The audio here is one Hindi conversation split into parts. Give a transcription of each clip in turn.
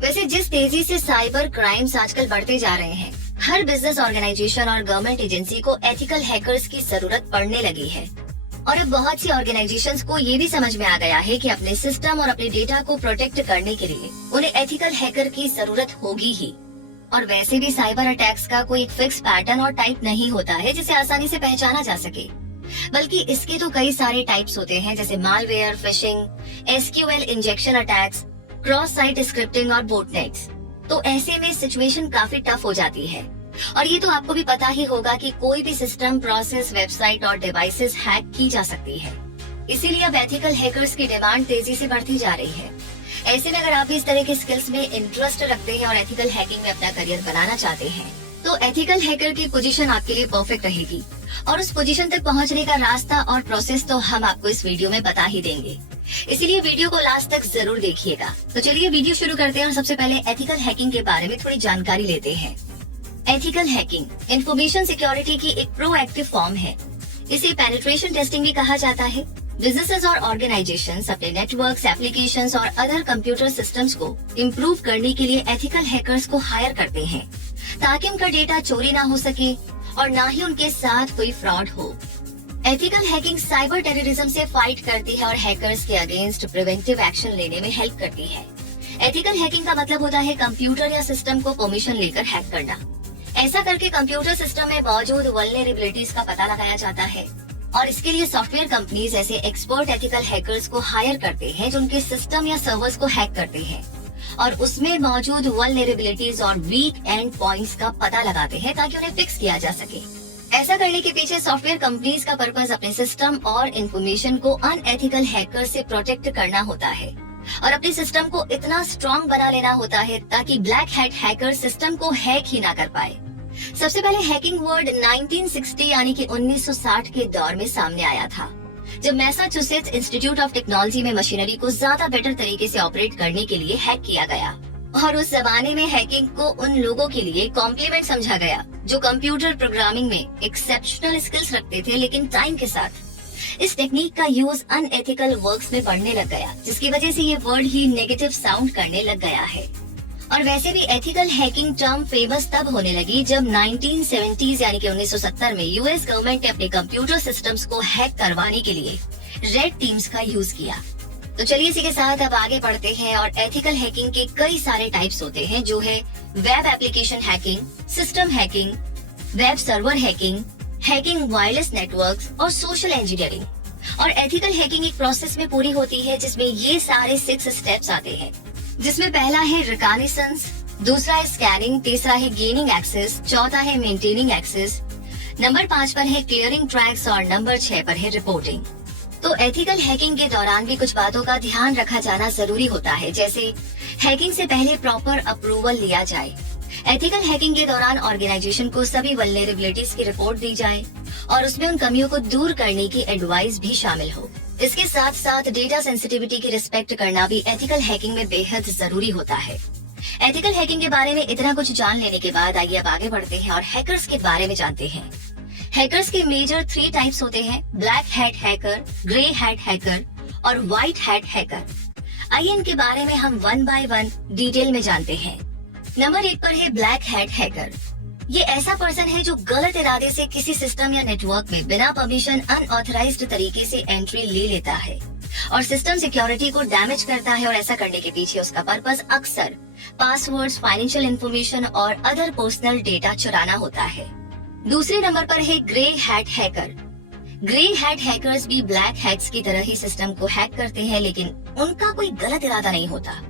वैसे जिस तेजी से साइबर क्राइम्स आजकल बढ़ते जा रहे हैं, हर बिजनेस ऑर्गेनाइजेशन और गवर्नमेंट एजेंसी को एथिकल हैकर्स की जरूरत पड़ने लगी है। और अब बहुत सी ऑर्गेनाइजेशंस को ये भी समझ में आ गया है कि अपने सिस्टम और अपने डेटा को प्रोटेक्ट करने के लिए उन्हें एथिकल हैकर की जरूरत होगी ही। और वैसे भी साइबर अटैक्स का कोई फिक्स पैटर्न और टाइप नहीं होता है जिसे आसानी से पहचाना जा सके, बल्कि इसके तो कई सारे टाइप्स होते हैं, जैसे malware, fishing, SQL injection attacks, cross site scripting और बोटनेट्स। तो ऐसे में सिचुएशन काफी टफ हो जाती है। और ये तो आपको भी पता ही होगा कि कोई भी सिस्टम, प्रोसेस, वेबसाइट और डिवाइसेस हैक की जा सकती है। इसीलिए अब एथिकल हैकर्स की डिमांड तेजी से बढ़ती जा रही है। ऐसे में अगर आप भी इस तरह के स्किल्स में इंटरेस्ट रखते हैं और एथिकल हैकिंग में अपना करियर बनाना चाहते हैं, तो एथिकल हैकर की पोजीशन आपके लिए परफेक्ट रहेगी। और उस पोजीशन तक पहुंचने का रास्ता और प्रोसेस तो हम आपको इस वीडियो में बता ही देंगे, इसीलिए वीडियो को लास्ट तक जरूर देखिएगा। तो चलिए वीडियो शुरू करते हैं और सबसे पहले एथिकल हैकिंग के बारे में थोड़ी जानकारी लेते हैं। एथिकल हैकिंग इंफॉर्मेशन सिक्योरिटी की एक प्रोएक्टिव फॉर्म है। इसे पेनिट्रेशन टेस्टिंग भी कहा जाता है। बिजनेसेस और ऑर्गेनाइजेशंस अपने नेटवर्क्स, एप्लीकेशंस और अदर कंप्यूटर सिस्टम्स को इम्प्रूव करने के लिए एथिकल हैकर्स को हायर करते हैं, ताकि उनका डेटा चोरी ना हो सके और ना ही उनके साथ कोई फ्रॉड हो। एथिकल हैकिंग साइबर टेररिज्म से फाइट करती है और हैकर्स के अगेंस्ट प्रिवेंटिव एक्शन लेने में हेल्प करती है। एथिकल हैकिंग का मतलब होता है कंप्यूटर या सिस्टम को परमिशन लेकर हैक करना। ऐसा करके कंप्यूटर सिस्टम में मौजूद वल्नरेबिलिटीज का पता लगाया जाता है और इसके लिए सॉफ्टवेयर कंपनीज ऐसे एक्सपर्ट एथिकल हैकर्स को हायर करते हैं जो उनके सिस्टम या सर्वर्स को हैक करते हैं और उसमें मौजूद वल्नरेबिलिटीज और वीक एंड पॉइंट्स का पता लगाते हैं ताकि उन्हें फिक्स किया जा सके। ऐसा करने के पीछे सॉफ्टवेयर कंपनीज का पर्पस अपने सिस्टम और इन्फॉर्मेशन को अनएथिकल हैकर से प्रोटेक्ट करना होता है और अपने सिस्टम को इतना स्ट्रॉन्ग बना लेना होता है ताकि ब्लैक हैट हैकर सिस्टम को हैक ही ना कर पाए। सबसे पहले हैकिंग वर्ड 1960 यानी कि 1960 के दौर में सामने आया था, जब मैसाचुसेट्स इंस्टीट्यूट ऑफ टेक्नोलॉजी में मशीनरी को ज्यादा बेटर तरीके से ऑपरेट करने के लिए हैक किया गया। और उस जमाने में हैकिंग को उन लोगों के लिए कॉम्प्लीमेंट समझा गया जो कंप्यूटर प्रोग्रामिंग में एक्सेप्शनल स्किल्स रखते थे, लेकिन टाइम के साथ इस टेक्निक का यूज अनएथिकल वर्क्स में बढ़ने लग गया, जिसकी वजह से ये वर्ड ही नेगेटिव साउंड करने लग गया है। और वैसे भी एथिकल हैकिंग टर्म फेमस तब होने लगी जब 1970s यानी कि 1970 में यूएस गवर्नमेंट ने अपने कंप्यूटर सिस्टम्स को हैक करवाने के लिए रेड टीम्स का यूज किया। तो चलिए इसी के साथ अब आगे बढ़ते हैं और एथिकल हैकिंग के कई सारे टाइप्स होते हैं, जो है web application hacking, system hacking, web server hacking, hacking wireless networks और सोशल इंजीनियरिंग। और एथिकल हैकिंग एक प्रोसेस में पूरी होती है जिसमें ये सारे 6 स्टेप्स आते हैं, जिसमें पहला है रिकॉग्निशंस, दूसरा है स्कैनिंग, तीसरा है गेनिंग एक्सेस, चौथा है मेंटेनिंग एक्सेस, नंबर 5 पर है क्लियरिंग ट्रैक्स और नंबर 6 पर है रिपोर्टिंग। तो एथिकल हैकिंग के दौरान भी कुछ बातों का ध्यान रखा जाना जरूरी होता है, जैसे हैकिंग से पहले प्रॉपर अप्रूवल लिया जाए। एथिकल हैकिंग के दौरान ऑर्गेनाइजेशन को सभी वल्नरेबिलिटीज की रिपोर्ट दी जाए और उसमें उन कमियों को दूर करने की एडवाइस भी शामिल हो। इसके साथ साथ डेटा सेंसिटिविटी की रिस्पेक्ट करना भी एथिकल हैकिंग में बेहद जरूरी होता है। एथिकल हैकिंग के बारे में इतना कुछ जान लेने के बाद आइए अब आगे बढ़ते हैं और हैकर्स के बारे में जानते हैं। हैकर्स के मेजर 3 टाइप्स होते हैं, black hat hacker, grey hat hacker और व्हाइट हैट हैकर। आइए इनके बारे में हम 1 बाय 1 डिटेल में जानते हैं। नंबर 1 पर है ब्लैक हैट हैकर। ये ऐसा पर्सन है जो गलत इरादे से किसी सिस्टम या नेटवर्क में बिना परमिशन अनऑथराइज्ड तरीके से एंट्री ले लेता है और सिस्टम सिक्योरिटी को डैमेज करता है। और ऐसा करने के पीछे उसका पर्पस अक्सर पासवर्ड्स, फाइनेंशियल इंफॉर्मेशन और अदर पर्सनल डेटा चुराना होता है। दूसरे नंबर पर है grey hat hacker. Grey hat hackers भी ब्लैक हैट्स की तरह ही सिस्टम को हैक करते हैं, लेकिन उनका कोई गलत इरादा नहीं होता।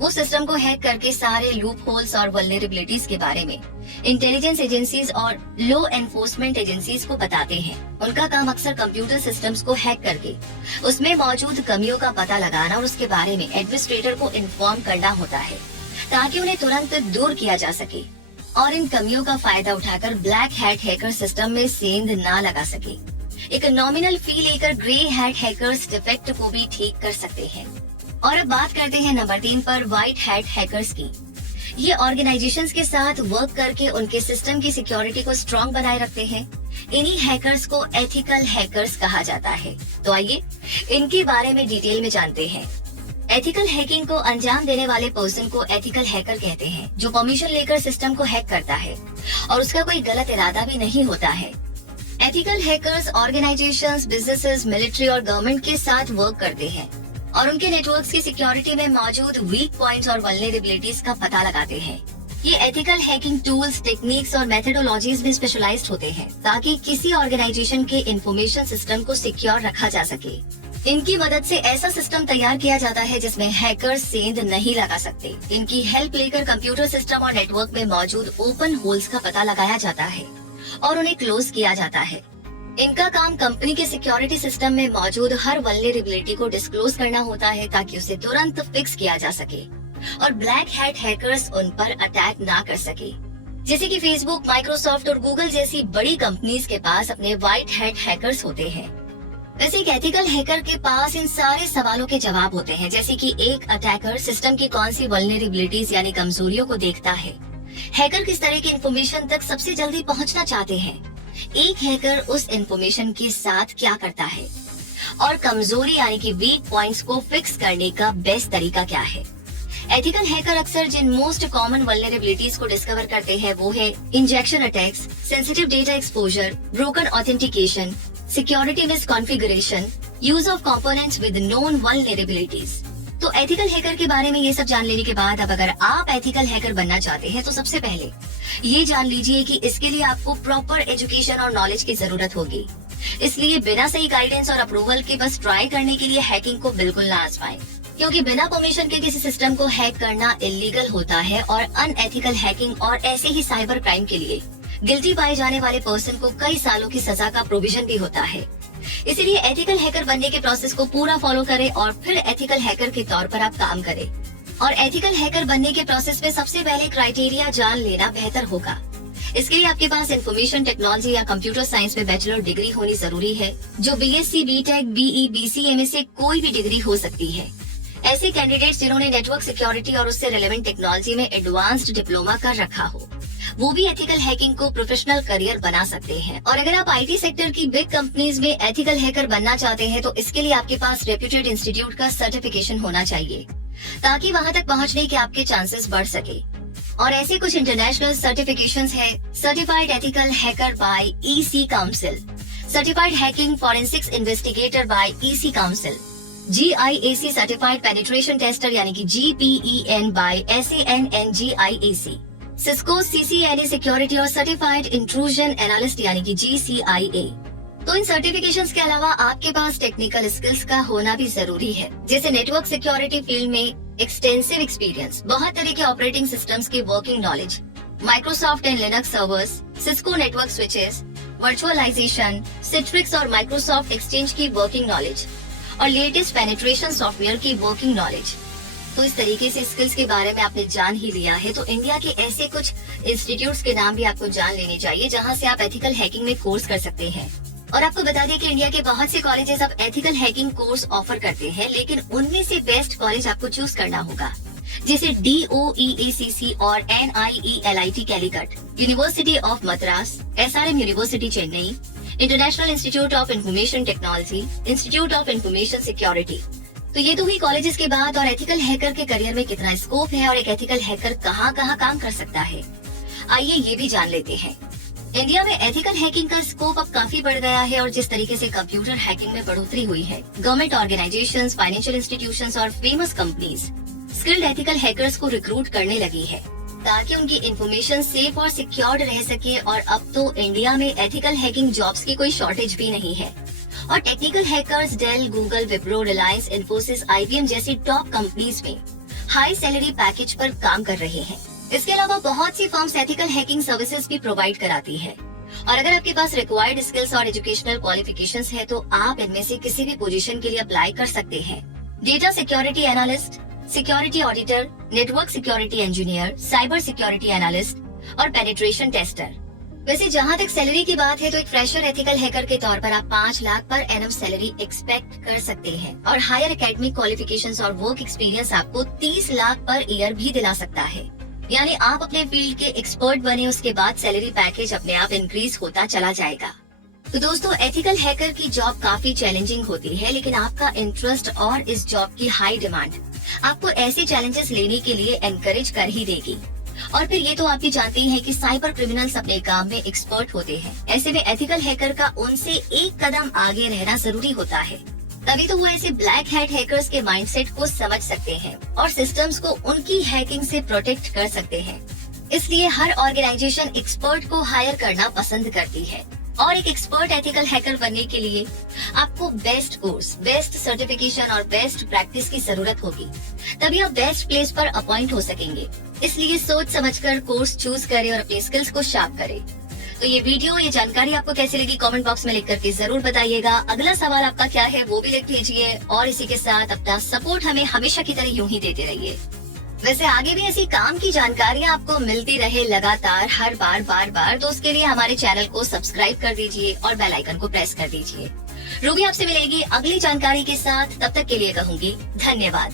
वो सिस्टम को हैक करके सारे लूप होल्स और वल्नरेबिलिटीज के बारे में इंटेलिजेंस एजेंसीज और लॉ एनफोर्समेंट एजेंसीज को बताते हैं। उनका काम अक्सर कंप्यूटर सिस्टम्स को हैक करके उसमें मौजूद कमियों का पता लगाना और उसके बारे में एडमिनिस्ट्रेटर को इन्फॉर्म करना होता है, ताकि उन्हें तुरंत दूर किया जा सके और इन कमियों का फायदा उठाकर ब्लैक हैट हैकर सिस्टम में सेंध ना लगा सके। एक नॉमिनल फी लेकर ग्रे हैट हैकर्स डिफेक्ट को भी ठीक कर सकते हैं। और अब बात करते हैं नंबर 3 पर व्हाइट हैट हैकर्स की। ये ऑर्गेनाइजेशंस के साथ वर्क करके उनके सिस्टम की सिक्योरिटी को स्ट्रॉन्ग बनाए रखते हैं। इन्हीं हैकर्स को एथिकल हैकर्स कहा जाता है। तो आइए इनके बारे में डिटेल में जानते हैं। एथिकल हैकिंग को अंजाम देने वाले पर्सन को एथिकल हैकर कहते हैं, जो परमिशन लेकर सिस्टम को हैक करता है और उसका कोई गलत इरादा भी नहीं होता है। Ethical hackers organisations, businesses, military और गवर्नमेंट के साथ वर्क करते हैं और उनके नेटवर्क्स की सिक्योरिटी में मौजूद वीक पॉइंट्स और वल्नरेबिलिटीज का पता लगाते हैं। ये एथिकल हैकिंग टूल्स, टेक्निक्स और मेथोडोलॉजीज में स्पेशलाइज्ड होते हैं ताकि किसी ऑर्गेनाइजेशन के इंफॉर्मेशन सिस्टम को सिक्योर रखा जा सके। इनकी मदद से ऐसा सिस्टम तैयार किया जाता है जिसमें हैकर्स सेंध नहीं लगा सकते। इनकी हेल्प लेकर कंप्यूटर सिस्टम और नेटवर्क में मौजूद ओपन होल्स का पता लगाया जाता है और उन्हें क्लोज किया जाता है। इनका काम कंपनी के सिक्योरिटी सिस्टम में मौजूद हर वल्नरेबिलिटी को डिस्क्लोज करना होता है ताकि उसे तुरंत फिक्स किया जा सके और ब्लैक हैट हैकर्स उन पर अटैक ना कर सके। जैसे कि फेसबुक, माइक्रोसॉफ्ट और गूगल जैसी बड़ी कंपनीज के पास अपने व्हाइट हैट हैकर्स होते हैं। वैसे एक एथिकल हैकर के पास इन सारे सवालों के जवाब होते हैं, जैसे कि एक अटैकर सिस्टम की कौन सी वल्नरेबिलिटीज यानी कमजोरियों को देखता है, हैकर किस तरह की इंफॉर्मेशन तक सबसे जल्दी पहुंचना चाहते हैं, एक हैकर उस इंफॉर्मेशन के साथ क्या करता है और कमजोरी यानी कि वीक पॉइंट्स को फिक्स करने का बेस्ट तरीका क्या है। एथिकल हैकर अक्सर जिन मोस्ट कॉमन वल्नरेबिलिटीज को डिस्कवर करते हैं वो है injection attacks, sensitive data exposure, broken authentication, security misconfiguration, use of components with known vulnerabilities. तो एथिकल हैकर के बारे में ये सब जान लेने के बाद अब अगर आप एथिकल हैकर बनना चाहते हैं तो सबसे पहले ये जान लीजिए कि इसके लिए आपको प्रॉपर एजुकेशन और नॉलेज की जरूरत होगी। इसलिए बिना सही गाइडेंस और अप्रूवल के बस ट्राई करने के लिए हैकिंग को बिल्कुल ना आजमाएं, क्योंकि बिना परमिशन के किसी सिस्टम को हैक करना इलीगल होता है और अनएथिकल हैकिंग और ऐसे ही साइबर क्राइम के लिए गिल्टी पाए जाने वाले पर्सन को कई सालों की सजा का प्रोविजन भी होता है। इसीलिए एथिकल हैकर बनने के प्रोसेस को पूरा फॉलो करें और फिर एथिकल हैकर के तौर पर आप काम करें। और एथिकल हैकर बनने के प्रोसेस में सबसे पहले क्राइटेरिया जान लेना बेहतर होगा। इसके लिए आपके पास इंफॉर्मेशन टेक्नोलॉजी या कंप्यूटर साइंस में बैचलर डिग्री होनी जरूरी है, जो बीएससी, बीटेक, बीई, बीसीए से कोई भी डिग्री हो सकती है। ऐसे कैंडिडेट्स जिन्होंने नेटवर्क सिक्योरिटी और उससे रिलेवेंट टेक्नोलॉजी में एडवांस्ड डिप्लोमा कर रखा हो, वो भी एथिकल हैकिंग को प्रोफेशनल करियर बना सकते हैं। और अगर आप आईटी सेक्टर की बिग कंपनीज में एथिकल हैकर बनना चाहते हैं तो इसके लिए आपके पास रेप्यूटेड इंस्टीट्यूट का सर्टिफिकेशन होना चाहिए, ताकि वहां तक पहुंचने के आपके चांसेस बढ़ सके। और ऐसे कुछ इंटरनेशनल सर्टिफिकेशंस है: certified ethical hacker by EC council, certified hacking forensics investigator by EC council, GIAC certified penetration tester यानी कि GPEN by SANNGIAC, Cisco CCNA security और सर्टिफाइड इंट्रूजन एनालिस्ट यानी कि GCIA। तो इन सर्टिफिकेशंस के अलावा आपके पास टेक्निकल स्किल्स का होना भी जरूरी है, जैसे नेटवर्क सिक्योरिटी फील्ड में एक्सटेंसिव एक्सपीरियंस, बहुत तरह के ऑपरेटिंग सिस्टम्स की working knowledge, Microsoft and Linux servers, Cisco network switches, virtualization, Citrix और माइक्रोसॉफ्ट एक्सचेंज की वर्किंग नॉलेज और लेटेस्ट पेनिट्रेशन सॉफ्टवेयर की वर्किंग नॉलेज। तो इस तरीके से स्किल्स के बारे में आपने जान ही लिया है, तो इंडिया के ऐसे कुछ इंस्टीट्यूट्स के नाम भी आपको जान लेने चाहिए जहां से आप एथिकल हैकिंग में कोर्स कर सकते हैं। और आपको बता दें कि इंडिया के बहुत से कॉलेजेस अब एथिकल हैकिंग कोर्स ऑफर करते हैं, लेकिन उनमें से बेस्ट कॉलेज आपको चूज करना होगा, जैसे DOEACC और NIELIT Calicut, university of Madras, SRM university Chennai, international institute of information technology, institute of information security. तो ये तो हुई कॉलेजेस की बात। और एथिकल हैकर के करियर में कितना स्कोप है और एक एथिकल हैकर कहाँ कहाँ काम कर सकता है, आइए ये भी जान लेते हैं। इंडिया में एथिकल हैकिंग का स्कोप अब काफी बढ़ गया है और जिस तरीके से कंप्यूटर हैकिंग में बढ़ोतरी हुई है, गवर्नमेंट ऑर्गेनाइजेशंस, फाइनेंशियल इंस्टीट्यूशंस और famous companies skilled ethical hackers को रिक्रूट करने लगी है ताकि उनकी इंफॉर्मेशन सेफ और सिक्योर्ड रह सके। और अब तो इंडिया में एथिकल हैकिंग जॉब्स की कोई शॉर्टेज भी नहीं है और technical hackers Dell, Google, Wipro, Reliance, Infosys, IBM जैसी टॉप कंपनीज में हाई सैलरी पैकेज पर काम कर रहे हैं। इसके अलावा बहुत सी फर्म्स एथिकल हैकिंग सर्विसेज भी प्रोवाइड कराती है। और अगर आपके पास रिक्वायर्ड स्किल्स और एजुकेशनल क्वालिफिकेशंस है तो आप इनमें से किसी भी पोजीशन के लिए अप्लाई कर सकते हैं। Data security analyst, security auditor, network security engineer, cyber security analyst और पेनिट्रेशन टेस्टर। वैसे जहाँ तक सैलरी की बात है तो एक फ्रेशर एथिकल हैकर के तौर पर आप 5 lakh per annum salary expect कर सकते हैं और हायर एकेडमिक क्वालिफिकेशंस और वर्क एक्सपीरियंस आपको 30 लाख पर ईयर भी दिला सकता है। यानी आप अपने फील्ड के एक्सपर्ट बने, उसके बाद सैलरी पैकेज अपने आप इंक्रीज होता चला जाएगा। तो दोस्तों, एथिकल हैकर की जॉब काफी चैलेंजिंग होती है, लेकिन आपका इंटरेस्ट और इस जॉब की हाई डिमांड आपको ऐसे चैलेंजेस लेने के लिए एनकरेज कर ही देगी। और फिर ये तो आप भी जानते ही हैं कि साइबर क्रिमिनल्स अपने काम में एक्सपर्ट होते हैं। ऐसे में एथिकल हैकर का उनसे एक कदम आगे रहना जरूरी होता है। तभी तो वो ऐसे ब्लैक हैट हैकर्स के माइंडसेट को समझ सकते हैं और सिस्टम्स को उनकी हैकिंग से प्रोटेक्ट कर सकते हैं। इसलिए हर ऑर्गेनाइजेशन एक्सपर्ट को हायर करना पसंद करती है। और एक एक्सपर्ट एथिकल हैकर बनने के लिए आपको बेस्ट कोर्स, बेस्ट सर्टिफिकेशन और बेस्ट प्रैक्टिस की जरूरत होगी। तभी आप बेस्ट प्लेस पर अपॉइंट हो सकेंगे। इसलिए सोच समझकर कोर्स चूज करें और अपनी स्किल्स को शार्प करें। तो ये वीडियो, ये जानकारी आपको कैसी लगी कमेंट बॉक्स में लिख करके जरूर बताइएगा। अगला सवाल आपका क्या है वो भी लिख दीजिए और इसी के साथ अपना सपोर्ट हमें हमेशा की तरह यूं ही देते रहिए। वैसे आगे भी ऐसी काम की जानकारियां आपको मिलती रहे लगातार हर बार, तो उसके लिए हमारे चैनल को सब्सक्राइब कर दीजिए और बेल आइकन को प्रेस कर दीजिए। रूबी आपसे मिलेगी अगली जानकारी के साथ, तब तक के लिए कहूंगी धन्यवाद।